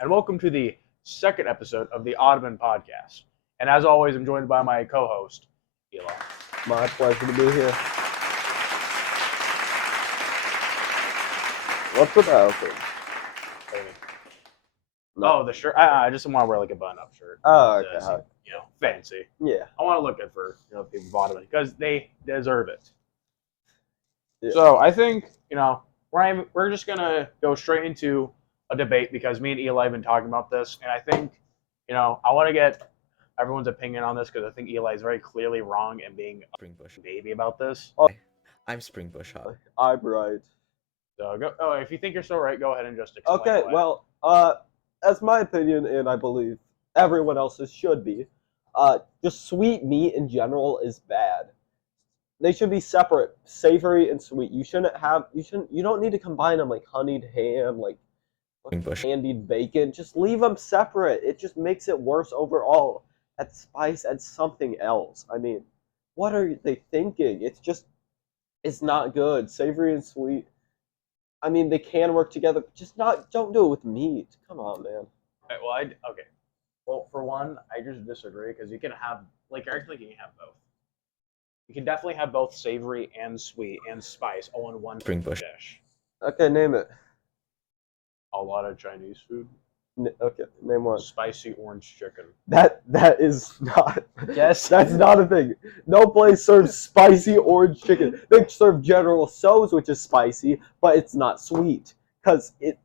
and welcome to the second episode of the TheAudyCast. And as always, I'm joined by my co-host, Eli. My pleasure to be here. What's with the outfit? No. Oh, the shirt. I just want to wear like a button-up shirt. Oh, okay. Seem, fancy. Yeah. I want to look good for people of Audubon because they deserve it. Yeah. So I think we're just gonna go straight into a debate because me and Eli have been talking about this, and I think I want to get everyone's opinion on this because I think Eli is very clearly wrong in being a Springbush baby about this. I'm Springbush Hot. I'm right. So go. Oh, if you think you're so right, go ahead and just explain. Okay, why. well, as my opinion, and I believe everyone else's should be, just sweet meat in general is bad. They should be separate, savory and sweet. You don't need to combine them like honeyed ham, like candied bacon. Just leave them separate. It just makes it worse overall. Add spice, add something else. I mean, what are they thinking? It's not good. Savory and sweet. I mean, they can work together. Don't do it with meat. Come on, man. Okay. Well, for one, I just disagree because you can have I think you can have both. You can definitely have both savory and sweet and spice all in one Springbush dish. Okay, name it. A lot of Chinese food. Okay, name one. Spicy orange chicken. That is not. Yes. That's not a thing. No place serves spicy orange chicken. They serve General Tso's, which is spicy, but it's not sweet. Cause it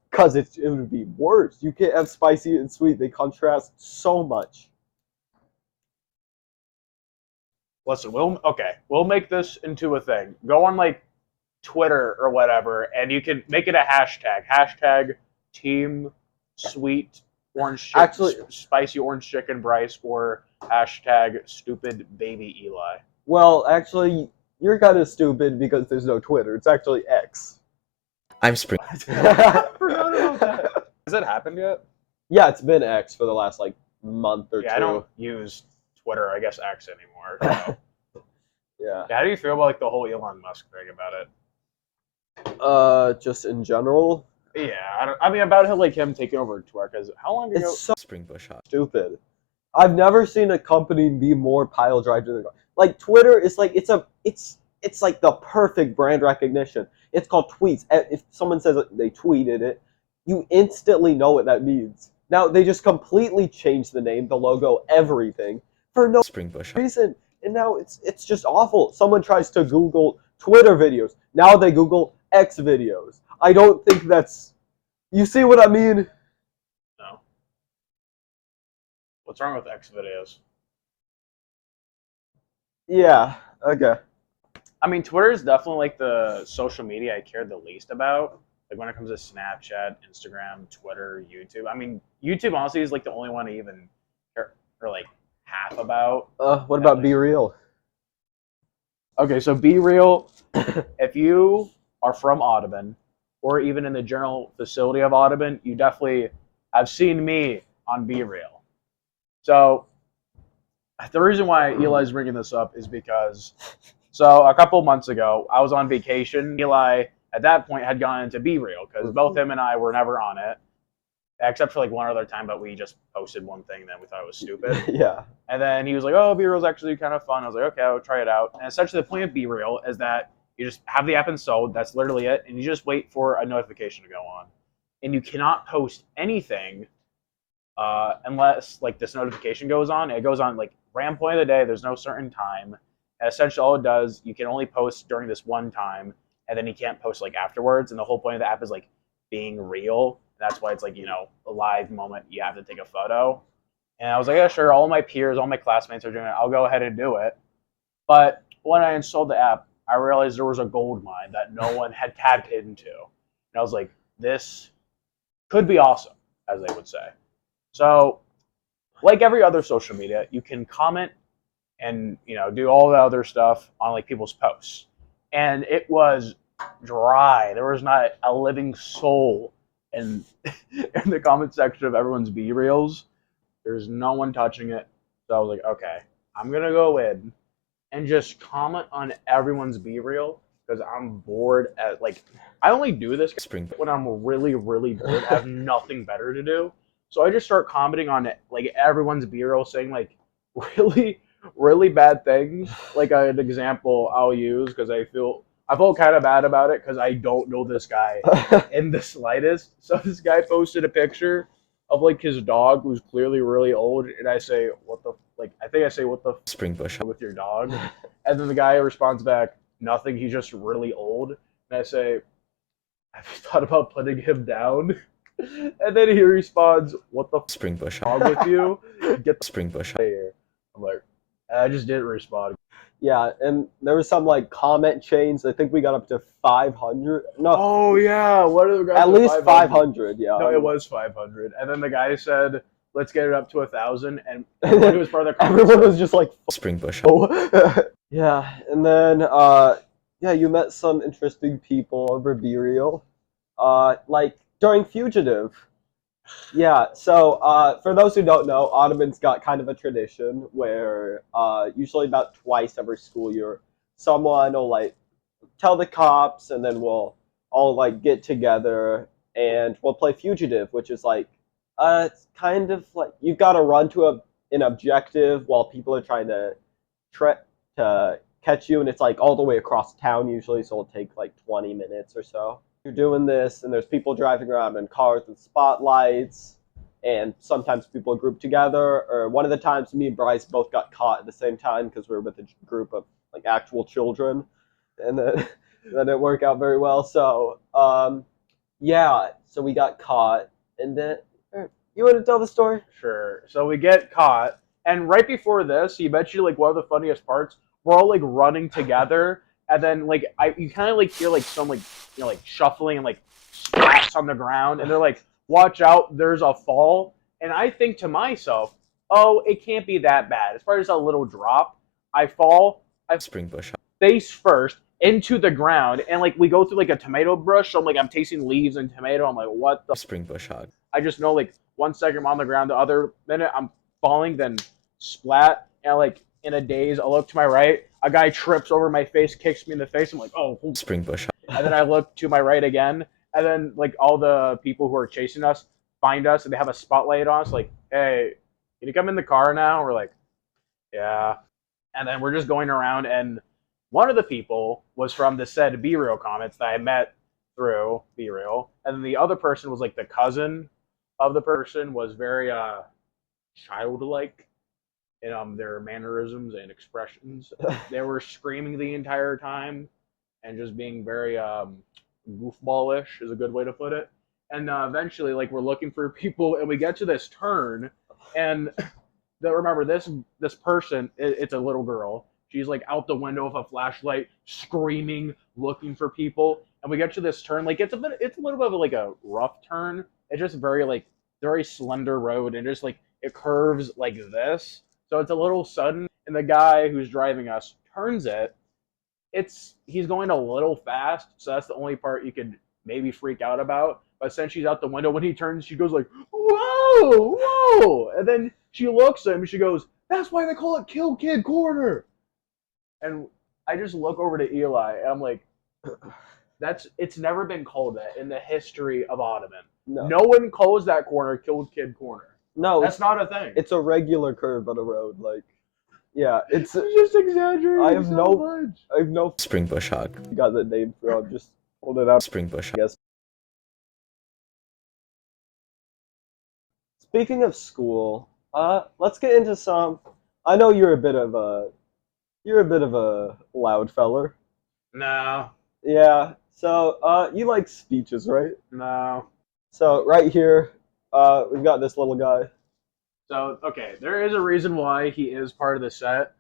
would be worse. You can't have spicy and sweet. They contrast so much. Listen, we'll make this into a thing. Go on Twitter or whatever, and you can make it a hashtag. Hashtag Team Sweet Orange Chicken, Actually, Spicy Orange Chicken Bryce, or hashtag Stupid Baby Eli. Well, actually, you're kind of stupid because there's no Twitter. It's actually X. I'm Spring. I forgot about that. Has that happened yet? Yeah, it's been X for the last month or two. I don't use Twitter, I guess X anymore. So. Yeah. How do you feel about the whole Elon Musk thing about it? Just in general. Yeah, I mean about him taking over Twitter. Because how long ago? It's so Springbush Hot. stupid. I've never seen a company be more pile driver than Twitter is it's like the perfect brand recognition. It's called tweets. If someone says they tweeted it, you instantly know what that means. Now they just completely changed the name, the logo, everything for no reason, and now it's just awful. Someone tries to Google Twitter videos. Now they Google X videos. I don't think that's... You see what I mean? No. What's wrong with X videos? Yeah, okay. I mean, Twitter is definitely the social media I care the least about. When it comes to Snapchat, Instagram, Twitter, YouTube. I mean, YouTube honestly is the only one I even care or half about. What about Be Real? Okay, so Be Real. If you are from Audubon, or even in the general facility of Audubon, you definitely have seen me on Be Real. So the reason why Eli's bringing this up is because, a couple months ago, I was on vacation. Eli, at that point, had gone into Be Real because both him and I were never on it, except for one other time, but we just posted one thing and then we thought it was stupid. Yeah. And then he was like, oh, Be Real's actually kind of fun. I was like, okay, I'll try it out. And essentially the point of Be Real is that you just have the app installed. That's literally it. And you just wait for a notification to go on. And you cannot post anything unless this notification goes on. It goes on random point of the day. There's no certain time. And essentially all it does, you can only post during this one time. And then you can't post afterwards. And the whole point of the app is being real. That's why it's a live moment. You have to take a photo. And I was like, yeah, sure. All my peers, all my classmates are doing it. I'll go ahead and do it. But when I installed the app, I realized there was a gold mine that no one had tapped into. And I was like, this could be awesome, as they would say. So, like every other social media, you can comment and do all the other stuff on people's posts. And it was dry. There was not a living soul in the comment section of everyone's Be Reels. There's no one touching it. So I was like, okay, I'm going to go in and just comment on everyone's Be Real because I'm bored I only do this when I'm really, really bored. I have nothing better to do. So I just start commenting on it, like everyone's B-roll saying like really, really bad things. Like an example I'll use because I felt kind of bad about it because I don't know this guy in the slightest. So this guy posted a picture of like his dog who's clearly really old, and I say, "What the like?" I think I say, "What the Spring Bush with your dog?" And then the guy responds back, "Nothing. He's just really old." And I say, "Have you thought about putting him down?" And then he responds, "What the Spring Bush wrong with you? Get the Spring Bush out of here." I'm like, I just didn't respond. Yeah, and there was some like comment chains. I think we got up to 500. No, Oh yeah, what are the guys? at least 500. Yeah. No, it was 500. And then the guy said, "Let's get it up to 1,000." And everyone who was part of the comments Everyone said, was just like, Spring Bush "Oh." Yeah, and then yeah, you met some interesting people over Burial. Like during Fugitive. Yeah, so for those who don't know, Ottoman's got kind of a tradition where usually about twice every school year, someone will like tell the cops, and then we'll all like get together and we'll play Fugitive, which is like it's kind of like you've got to run to an objective while people are trying to to catch you, and it's like all the way across town usually, so it'll take like 20 minutes or so. You're doing this, and there's people driving around in cars with spotlights, and sometimes people group together. Or one of the times, me and Bryce both got caught at the same time because we were with a group of like actual children, and then that didn't work out very well. So yeah, so we got caught, and then you want to tell the story? Sure. So we get caught, and right before this, you bet you like one of the funniest parts, we're all like running together, and then like you kind of like hear like some like like shuffling and like splats on the ground, and they're like, "Watch out, there's a fall." And I think to myself, "Oh, it can't be that bad. It's probably just a little drop." I fall, I Spring Bush face first into the ground, and like we go through like a tomato brush. So I'm like I'm tasting leaves and tomato. I'm like, what the Spring Bush Hog I just know like 1 second I'm on the ground, the other minute I'm falling, then splat, and like in a daze, I look to my right, a guy trips over my face, kicks me in the face. I'm like, oh, Spring Bush and then I look to my right again, and then like all the people who are chasing us find us, and they have a spotlight on us, like, hey, can you come in the car now? We're like, yeah, and then we're just going around, and one of the people was from the said Be Real comments that I met through Be Real, and then the other person was like the cousin of the person, was very childlike in their mannerisms and expressions. They were screaming the entire time and just being very goofballish is a good way to put it. And eventually, like we're looking for people, and we get to this turn, and remember this person, it's a little girl. She's like out the window with a flashlight, screaming, looking for people. And we get to this turn, like it's a little bit of like a rough turn. It's just very slender road, and just like it curves like this, so it's a little sudden. And the guy who's driving us turns it. He's going a little fast, so that's the only part you could maybe freak out about. But since she's out the window, when he turns, she goes like, "Whoa, whoa!" And then she looks at him and she goes, "That's why they call it Kill Kid Corner." And I just look over to Eli, and I'm like, it's never been called that in the history of Ottoman. No. No one calls that corner Kill Kid Corner. No, That's not a thing. It's a regular curve on a road. Like, yeah, it's just exaggerating. I have so much. I have no. Spring Bush Hog You got the name for. I'm just hold it up. Spring Bush I guess. Speaking of school, let's get into some. I know you're a bit of a loud feller. No, Yeah. So, you like speeches, right? no. So right here, we've got this little guy. So, okay, there is a reason why he is part of the set,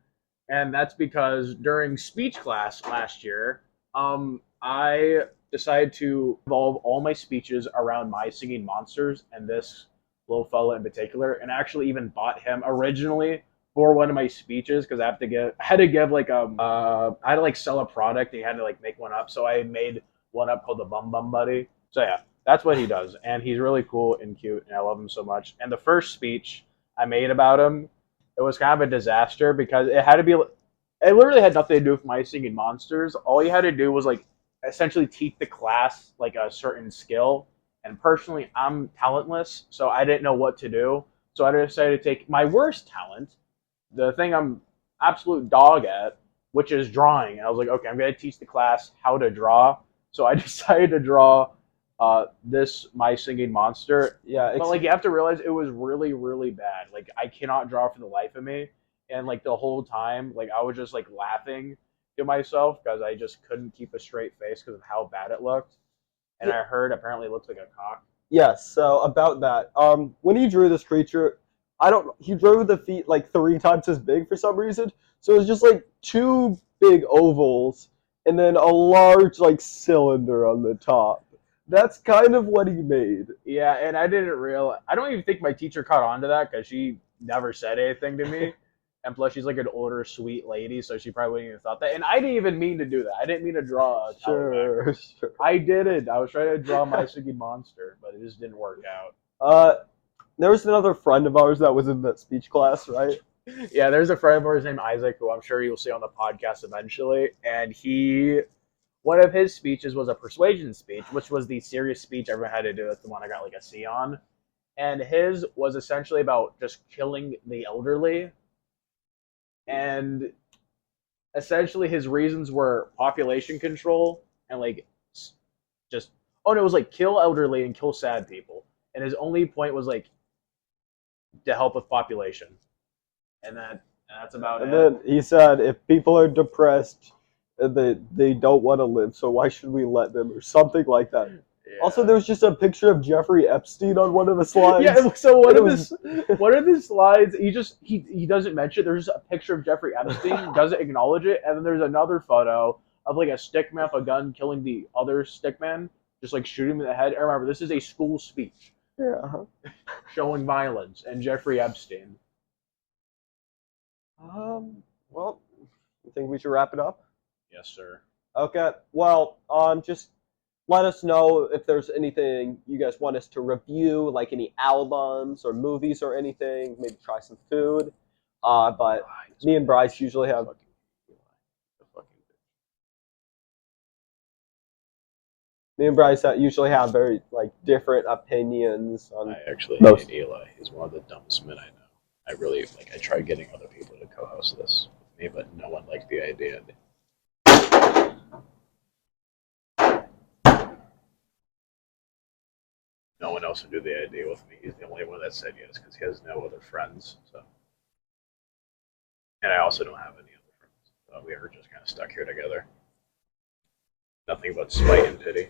and that's because during speech class last year, I decided to evolve all my speeches around my singing monsters and this little fella in particular, and actually even bought him originally for one of my speeches because I had to give like I had to like sell a product and he had to like make one up, so I made one up called the Bum Bum Buddy. So yeah, that's what he does, and he's really cool and cute, and I love him so much. And the first speech I made about him, it was kind of a disaster because it had to be. It literally had nothing to do with my singing monsters. All you had to do was like essentially teach the class like a certain skill, And personally, I'm talentless, so I didn't know what to do. So I decided to take my worst talent, the thing I'm absolute dog at, which is drawing. And I was like, okay, I'm going to teach the class how to draw. So I decided to draw this my singing monster. Yeah, But like you have to realize it was really really bad. Like I cannot draw for the life of me, and like the whole time like I was just like laughing to myself because I just couldn't keep a straight face because of how bad it looked. And I heard apparently it looks like a cock. yes. So about that, when he drew this creature, I don't. He drew the feet like 3 times as big for some reason. So it was just like 2 big ovals and then a large like cylinder on the top. That's kind of what he made. Yeah, and I didn't realize. I don't even think my teacher caught on to that because she never said anything to me. And plus, she's like an older, sweet lady, so she probably wouldn't even thought that. And I didn't even mean to do that. I didn't mean to draw a Sure, sure. I didn't. I was trying to draw my singing monster, but it just didn't work out. There was another friend of ours that was in that speech class, right? Yeah, there's a friend of ours named Isaac who I'm sure you'll see on the podcast eventually. And one of his speeches was a persuasion speech, which was the serious speech everyone had to do. That's the one I got like a C on. And his was essentially about just killing the elderly. And essentially his reasons were population control and like just oh no, it was like kill elderly and kill sad people. And his only point was like to help with population. And that's about And it. then he said, if people are depressed, they don't want to live, so why should we let them, or something like that. Yeah. Also, there was just a picture of Jeffrey Epstein on one of the slides. Yeah, so one of was- the slides, he doesn't mention it. There's a picture of Jeffrey Epstein, doesn't acknowledge it, and then there's another photo of like a stickman with a gun killing the other stickman, just like shooting him in the head. And remember, this is a school speech Yeah. showing violence and Jeffrey Epstein. Well, I think we should wrap it up. Yes, sir. Okay. Well, just let us know if there's anything you guys want us to review, like any albums or movies or anything. Maybe try some food. But me and Bryce usually have. Me and Bryce usually have very like different opinions on. I actually most. hate Eli. He's one of the dumbest men I know. I really I tried getting other people to co-host this with me, but no one liked the idea. No one else would do the idea with me. He's the only one that said yes because he has no other friends. So, and I also don't have any other friends. So we are just kind of stuck here together. Nothing but spite and pity.